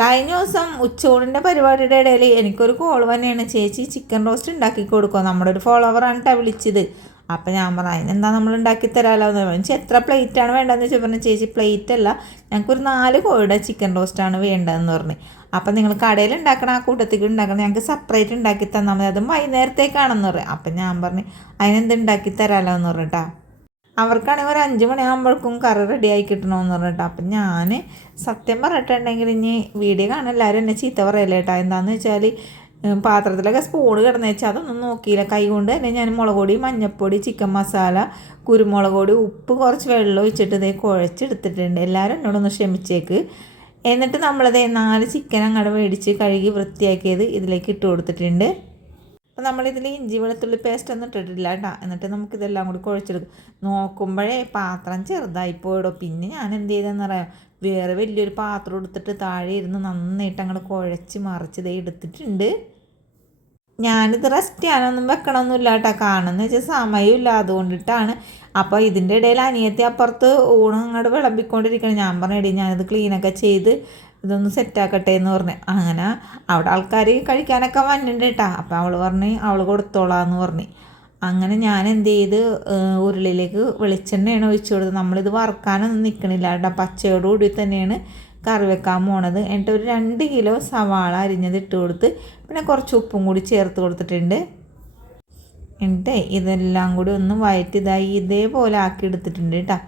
കഴിഞ്ഞ ദിവസം ഉച്ചയൂണിൻ്റെ പരിപാടിയുടെ ഇടയിൽ എനിക്കൊരു കോൾ തന്നെയാണ്, ചേച്ചി ചിക്കൻ റോസ്റ്റ് ഉണ്ടാക്കി കൊടുക്കുമോ, നമ്മുടെ ഒരു ഫോളോവറാണ് കേട്ടോ വിളിച്ചത്. അപ്പം ഞാൻ പറഞ്ഞു അതിനെന്താ നമ്മൾ ഉണ്ടാക്കി തരാമല്ലോ എന്ന് പറഞ്ഞു. എത്ര പ്ലേറ്റാണ് വേണ്ടതെന്ന് വെച്ചാൽ പറഞ്ഞു, ചേച്ചി പ്ലേറ്റ് അല്ല, ഞങ്ങൾക്കൊരു 4 കോഴിയുടെ ചിക്കൻ റോസ്റ്റാണ് വേണ്ടതെന്ന് പറഞ്ഞു. അപ്പം നിങ്ങൾ കടയിൽ ഉണ്ടാക്കണം ആ കൂട്ടത്തിൽ ഉണ്ടാക്കണം, ഞങ്ങൾക്ക് സെപ്പറേറ്റ് ഉണ്ടാക്കി തന്നാൽ മതി, അതും വൈകുന്നേരത്തേക്കാണെന്ന് പറയും. അപ്പം ഞാൻ പറഞ്ഞു അതിനെന്ത് ഉണ്ടാക്കി തരാമല്ലോ എന്ന് പറഞ്ഞിട്ടാ. അവർക്കാണെങ്കിൽ ഒരു 5 മണിയാകുമ്പോഴേക്കും കറി റെഡിയായി കിട്ടണമെന്ന് പറഞ്ഞിട്ട്. അപ്പം ഞാൻ സത്യം പറഞ്ഞിട്ടുണ്ടെങ്കിൽ ഇനി വീഡിയോ കാണാൻ എല്ലാവരും എന്നെ ചീത്ത പറയല്ലേ കേട്ടോ. എന്താണെന്ന് വെച്ചാൽ പാത്രത്തിലൊക്കെ സ്പൂണ് കിടന്നു വെച്ചാൽ അതൊന്നും നോക്കിയില്ല, കൈ കൊണ്ട് തന്നെ ഞാൻ മുളക് പൊടി, മഞ്ഞൾപ്പൊടി, ചിക്കൻ മസാല, കുരുമുളക് പൊടി, ഉപ്പ്, കുറച്ച് വെള്ളം ഒഴിച്ചിട്ട് ഇതേ കുഴച്ചെടുത്തിട്ടുണ്ട്. എല്ലാവരും എന്നോടൊന്ന് ക്ഷമിച്ചേക്ക്. എന്നിട്ട് നമ്മളിതേ 4 ചിക്കൻ അങ്ങോട്ട് മേടിച്ച് കഴുകി വൃത്തിയാക്കിയത് ഇതിലേക്ക് ഇട്ട് കൊടുത്തിട്ടുണ്ട്. അപ്പോൾ നമ്മളിതിൽ ഇഞ്ചി വെളുത്തുള്ളി പേസ്റ്റ് ഒന്നും ഇട്ടിട്ടില്ല കേട്ടോ. എന്നിട്ട് നമുക്കിതെല്ലാം കൂടി കുഴച്ചെടുക്കും. നോക്കുമ്പോഴേ പാത്രം ചെറുതായി പോയിടോ. പിന്നെ ഞാൻ എന്ത് ചെയ്തെന്ന് പറയാം, വേറെ വലിയൊരു പാത്രം എടുത്തിട്ട് താഴെ ഇരുന്ന് നന്നായിട്ട് അങ്ങോട്ട് കുഴച്ച് മറിച്ചതേ എടുത്തിട്ടുണ്ട്. ഞാനിത് റെസ്റ്റ് ചെയ്യാനൊന്നും വെക്കണമൊന്നുമില്ല കേട്ടോ, കാണുമെന്ന് വെച്ചാൽ സമയമില്ല, അതുകൊണ്ടിട്ടാണ്. അപ്പോൾ ഇതിൻ്റെ ഇടയിൽ അനിയത്തി അപ്പുറത്ത് ഊണ് അങ്ങോട്ട് വിളമ്പിക്കൊണ്ടിരിക്കണം. ഞാൻ പറഞ്ഞെടി ഞാനിത് ക്ലീനൊക്കെ ചെയ്ത് ഇതൊന്ന് സെറ്റാക്കട്ടെ എന്ന് പറഞ്ഞ്. അങ്ങനെ അവിടെ ആൾക്കാർ കഴിക്കാനൊക്കെ വന്നിട്ടുണ്ട് കേട്ടോ. അപ്പോൾ അവൾ പറഞ്ഞ് അവൾ കൊടുത്തോളാന്ന് പറഞ്ഞ്. അങ്ങനെ ഞാൻ എന്ത് ചെയ്ത് ഉരുളിയിലേക്ക് വെളിച്ചെണ്ണയാണ് ഒഴിച്ചു കൊടുത്തത്. നമ്മളിത് വറുക്കാനൊന്നും നിൽക്കണില്ല കേട്ടോ, പച്ചയോടുകൂടി തന്നെയാണ് കറി വെക്കാൻ പോണത്. എന്നിട്ട് ഒരു 2 കിലോ സവാള അരിഞ്ഞത് ഇട്ട് കൊടുത്ത് പിന്നെ കുറച്ച് ഉപ്പും കൂടി ചേർത്ത് കൊടുത്തിട്ടുണ്ട്. എന്നിട്ട് ഇതെല്ലാം കൂടി ഒന്ന് വഴറ്റി ഇതേപോലെ ആക്കി എടുത്തിട്ടുണ്ട് കേട്ടോ.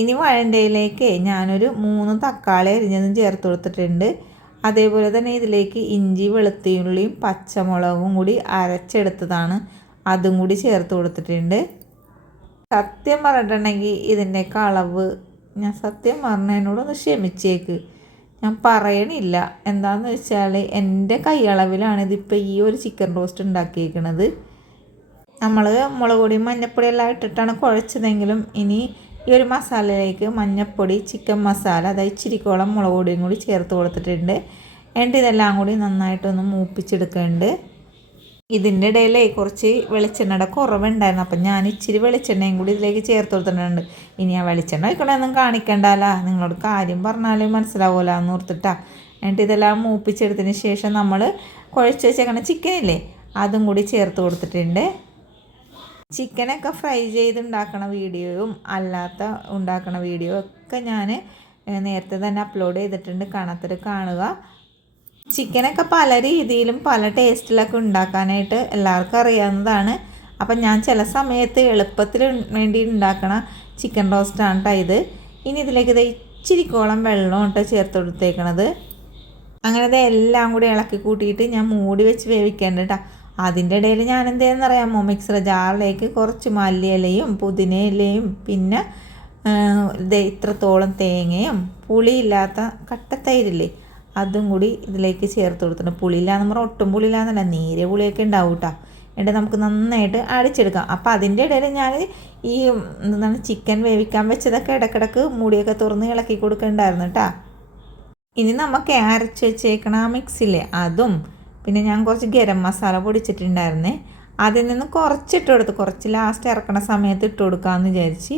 ഇനി വഴണ്ടയിലേക്ക് ഞാനൊരു 3 തക്കാളി അരിഞ്ഞതും ചേർത്ത് കൊടുത്തിട്ടുണ്ട്. അതേപോലെ തന്നെ ഇതിലേക്ക് ഇഞ്ചി വെളുത്തുള്ളിയും പച്ചമുളകും കൂടി അരച്ചെടുത്തതാണ്, അതും കൂടി ചേർത്ത് കൊടുത്തിട്ടുണ്ട്. സത്യം പറഞ്ഞിട്ടുണ്ടെങ്കിൽ ഇതിൻ്റെ അളവ് ഞാൻ സത്യം പറഞ്ഞതിനോടൊന്ന് ക്ഷമിച്ചേക്ക്, ഞാൻ പറയണില്ല. എന്താണെന്ന് വെച്ചാൽ എൻ്റെ കൈയളവിലാണ് ഇതിപ്പോൾ ഈ ഒരു ചിക്കൻ റോസ്റ്റ് ഉണ്ടാക്കിയിരിക്കുന്നത്. നമ്മൾ മുളക് പൊടിയും മഞ്ഞൾപ്പൊടിയും എല്ലാം ഇട്ടിട്ടാണ് കുഴച്ചതെങ്കിലും ഇനി ഈ ഒരു മസാലയിലേക്ക് മഞ്ഞൾപ്പൊടി, ചിക്കൻ മസാല, അതായത് ഇച്ചിരിക്കോളം മുളക് പൊടിയും കൂടി ചേർത്ത് കൊടുത്തിട്ടുണ്ട്. എന്നിട്ട് ഇതെല്ലാം കൂടി നന്നായിട്ടൊന്ന് മൂപ്പിച്ചെടുക്കുന്നുണ്ട്. ഇതിൻ്റെ ഇടയിൽ കുറച്ച് വെളിച്ചെണ്ണയുടെ കുറവുണ്ടായിരുന്നു, അപ്പം ഞാൻ ഇച്ചിരി വെളിച്ചെണ്ണയും കൂടി ഇതിലേക്ക് ചേർത്ത് കൊടുത്തിട്ടുണ്ട്. ഇനി ആ വെളിച്ചെണ്ണ ഒഴിക്കണമെന്നും കാണിക്കണ്ടല്ലോ, നിങ്ങളോട് കാര്യം പറഞ്ഞാൽ മനസ്സിലാവുമല്ലോ എന്ന് ഓർത്തിട്ടാണ്. എന്നിട്ട് ഇതെല്ലാം മൂപ്പിച്ചെടുത്തതിന് ശേഷം നമ്മൾ കുഴച്ച് വെച്ചേക്കണ ചിക്കനില്ലേ അതും കൂടി ചേർത്ത് കൊടുത്തിട്ടുണ്ട്. ചിക്കനൊക്കെ ഫ്രൈ ചെയ്ത് ഉണ്ടാക്കണ വീഡിയോയും അല്ലാത്ത ഉണ്ടാക്കണ വീഡിയോ ഒക്കെ ഞാൻ നേരത്തെ തന്നെ അപ്ലോഡ് ചെയ്തിട്ടുണ്ട്, കാണാത്തവർ കാണുക. ചിക്കനൊക്കെ പല രീതിയിലും പല ടേസ്റ്റിലൊക്കെ ഉണ്ടാക്കാനായിട്ട് എല്ലാവർക്കും അറിയാവുന്നതാണ്. അപ്പം ഞാൻ ചില സമയത്ത് എളുപ്പത്തിൽ വേണ്ടി ഉണ്ടാക്കണ ചിക്കൻ റോസ്റ്റാണ് കേട്ടോ ഇത്. ഇനി ഇതിലേക്ക് ഇച്ചിരിക്കോളം വെള്ളം ഇട്ട് ചേർത്ത് കൊടുത്തേക്കണത്. അങ്ങനെ ഇതെല്ലാം കൂടി ഇളക്കി കൂട്ടിയിട്ട് ഞാൻ മൂടി വെച്ച് വേവിക്കേണ്ട കേട്ടോ. അതിൻ്റെ ഇടയിൽ ഞാൻ എന്തെന്ന് അറിയാമോ, മിക്സർ ജാറിലേക്ക് കുറച്ച് മല്ലിയിലയും പുതിനയിലയും പിന്നെ ഇത്രത്തോളം തേങ്ങയും പുളിയില്ലാത്ത കട്ടത്തൈരില്ലേ അതും കൂടി ഇതിലേക്ക് ചേർത്ത് കൊടുത്തിട്ടുണ്ട്. പുളിയില്ലാന്ന് പറഞ്ഞാൽ ഒട്ടും പുളിയില്ലാന്നല്ല, നേരിയ പുളിയൊക്കെ ഉണ്ടാവും കേട്ടോ. എന്നിട്ട് നമുക്ക് നന്നായിട്ട് അടിച്ചെടുക്കാം. അപ്പോൾ അതിൻ്റെ ഇടയിൽ ഞാൻ ഈ ചിക്കൻ വേവിക്കാൻ വെച്ചതൊക്കെ ഇടക്കിടക്ക് മൂടിയൊക്കെ തുറന്ന് ഇളക്കി കൊടുക്കണ്ടായിരുന്നു കേട്ടോ. ഇനി നമുക്ക് അരച്ച് വെച്ചേക്കണ ആ മിക്സില്ലേ അതും പിന്നെ ഞാൻ കുറച്ച് ഗരം മസാല പൊടിച്ചിട്ടുണ്ടായിരുന്നേ, അതിൽ നിന്ന് കുറച്ചിട്ട് കൊടുത്ത് കുറച്ച് ലാസ്റ്റ് ഇറക്കണ സമയത്ത് ഇട്ട് കൊടുക്കാമെന്ന് വിചാരിച്ച്.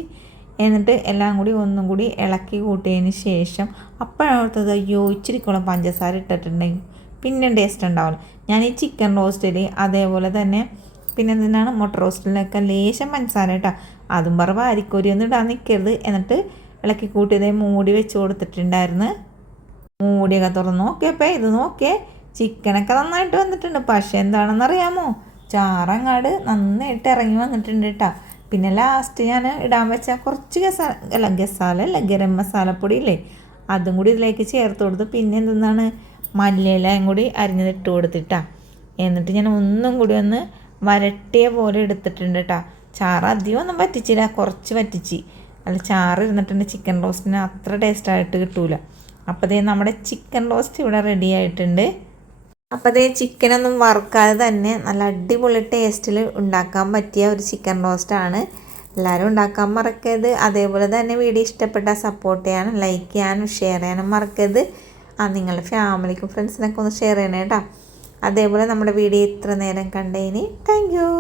എന്നിട്ട് എല്ലാം കൂടി ഒന്നും കൂടി ഇളക്കി കൂട്ടിയതിന് ശേഷം അപ്പോഴത്തത് അയ്യോ ഇച്ചിരിക്കോളം പഞ്ചസാര ഇട്ടിട്ടുണ്ടെങ്കിൽ പിന്നെ ടേസ്റ്റ് ഉണ്ടാവില്ല. ഞാൻ ഈ ചിക്കൻ റോസ്റ്റിൽ അതേപോലെ തന്നെ പിന്നെ എന്തിനാണ് മുട്ട റോസ്റ്റിലൊക്കെ ലേശം പഞ്ചസാര കേട്ടോ, അതും പറവ് അരിക്കൊരിയൊന്നും ഇടാൻ നിൽക്കരുത്. എന്നിട്ട് ഇളക്കി കൂട്ടിയതേ മൂടി വെച്ച് കൊടുത്തിട്ടുണ്ടായിരുന്നു. മൂടിയൊക്കെ തുറന്ന് നോക്കിയപ്പോൾ ഇത് നോക്കിയേ ചിക്കനൊക്കെ നന്നായിട്ട് വന്നിട്ടുണ്ട്. പക്ഷേ എന്താണെന്നറിയാമോ, ചാറങ്ങാട് നന്നായിട്ട് ഇറങ്ങി വന്നിട്ടുണ്ട് കേട്ടോ. പിന്നെ ലാസ്റ്റ് ഞാൻ ഇടാൻ വെച്ച കുറച്ച് ഗരം മസാലപ്പൊടി ഇല്ലേ അതും കൂടി ഇതിലേക്ക് ചേർത്ത് കൊടുത്ത് പിന്നെ എന്താണ് മല്ലിയിലയും കൂടി അരിഞ്ഞിട്ട് കൊടുത്തിട്ടാ. എന്നിട്ട് ഞാൻ ഒന്നും കൂടി ഒന്ന് വരട്ടിയ പോലെ എടുത്തിട്ടുണ്ട് കേട്ടോ. ചാറ് അധികം ഒന്നും പറ്റിച്ചില്ല, കുറച്ച് പറ്റിച്ച്. അല്ല ചാറ് ഇരുന്നിട്ടുണ്ട് ചിക്കൻ റോസ്റ്റിന് അത്ര ടേസ്റ്റായിട്ട് കിട്ടൂല. അപ്പോൾ നമ്മുടെ ചിക്കൻ റോസ്റ്റ് ഇവിടെ റെഡി ആയിട്ടുണ്ട്. അപ്പോൾ ചിക്കനൊന്നും വറുക്കാതെ തന്നെ നല്ല അടിപൊളി ടേസ്റ്റിൽ ഉണ്ടാക്കാൻ പറ്റിയ ഒരു ചിക്കൻ റോസ്റ്റാണ്. എല്ലാവരും ഉണ്ടാക്കാൻ മറക്കരുത്. അതേപോലെ തന്നെ വീഡിയോ ഇഷ്ടപ്പെട്ടാൽ സപ്പോർട്ട് ചെയ്യാനും ലൈക്ക് ചെയ്യാനും ഷെയർ ചെയ്യാനും മറക്കരുത്. നിങ്ങളുടെ ഫാമിലിക്കും ഫ്രണ്ട്സിനൊക്കെ ഒന്ന് ഷെയർ ചെയ്യണേ കേട്ടോ. അതേപോലെ നമ്മുടെ വീഡിയോ ഇത്ര നേരം കണ്ടതിന് താങ്ക് യു.